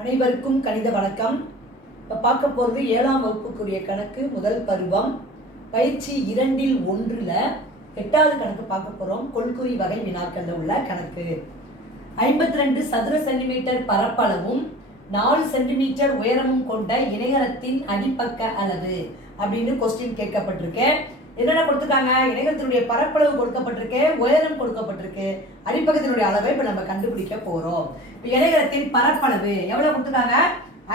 அனைவருக்கும் கணித வணக்கம். இப்போ பார்க்க போகிறது ஏழாம் வகுப்புக்குரிய கணக்கு முதல் பருவம். பயிற்சி இரண்டில் ஒன்றில் எட்டாவது கணக்கு பார்க்க போகிறோம் கொள்குறி வகை வினாக்களில் உள்ள கணக்கு. ஐம்பத்தி ரெண்டு சதுர சென்டிமீட்டர் பரப்பளவும் நாலு சென்டிமீட்டர் உயரமும் கொண்ட இணையரத்தின் அடிப்பக்க அளவு அப்படின்னு கொஸ்டின் கேட்கப்பட்டிருக்கேன். என்னென்ன கொடுத்துருக்காங்க? இணையத்தினுடைய பரப்பளவு கொடுக்கப்பட்டிருக்கு உயரம் கொடுக்கப்பட்டிருக்கு. அடிப்பக்கத்தினுடைய அளவை இப்போ நம்ம கண்டுபிடிக்க போகிறோம் இப்போ இணையத்தின் பரப்பளவு எவ்வளோ கொடுத்துருக்காங்க?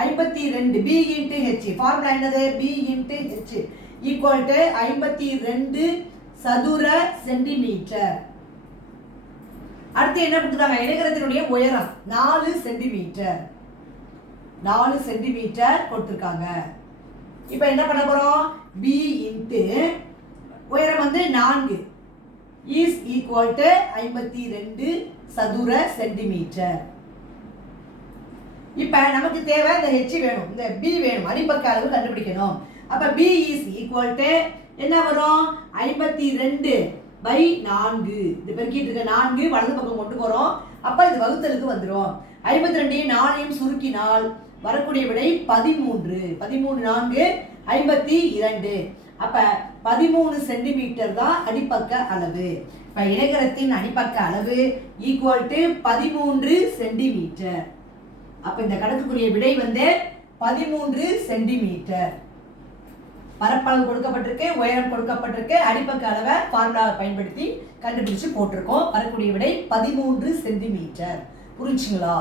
ஐம்பத்தி ரெண்டு. பி இன்ட்டு ஹெச் ஃபார்முலா என்னது? P into H equal to ஐம்பத்தி ரெண்டு சதுர சென்டிமீட்டர் அடுத்து என்ன கொடுத்துருக்காங்க? இணையத்தினுடைய உயரம் நாலு சென்டிமீட்டர் நாலு சென்டிமீட்டர் கொடுத்துருக்காங்க. இப்போ என்ன பண்ண போகிறோம் பி இன்ட்டு உயரம் வந்து நான்கு. இஸ் ஈக்குவல் டு ஐம்பத்தி ரெண்டு சதுர சென்டிமீட்டர் இப்போ நமக்கு தேவை இந்த ஹெச் வேணும். இந்த பி வேணும். அடிப்பக்க அளவு கண்டுபிடிக்கணும். அப்போ பி இஸ் ஈக்குவல் டு என்ன வரும்? ஐம்பத்தி ரெண்டு பை நான்கு. இது பெருக்கிட்டு இருக்க நான்கு வலது பக்கம் கொண்டு போகிறோம் அப்போ இது வகுத்தலுக்கு வந்துடும் ஐம்பத்தி ரெண்டையும் நாளையும் சுருக்கினால் வரக்கூடிய விடை பதிமூன்று. பதிமூணு நான்கு ஐம்பத்தி இரண்டு. அப்ப பதிமூணு சென்டிமீட்டர் தான் அடிப்பக்க அளவு. இப்ப இணைகரத்தின் அடிப்பக்க அளவு ஈக்குவல் டு பதிமூன்று சென்டிமீட்டர் அப்ப இந்த கணக்குக்குரிய விடை வந்து பதிமூன்று சென்டிமீட்டர் பரப்பளவு கொடுக்கப்பட்டிருக்கு உயரம் கொடுக்கப்பட்டிருக்கு அடிப்பக்க அளவை ஃபார்முலாவை பயன்படுத்தி கண்டுபிடிச்சு போட்டிருக்கோம். வரக்கூடிய விடை பதிமூன்று சென்டிமீட்டர் புரிஞ்சுங்களா?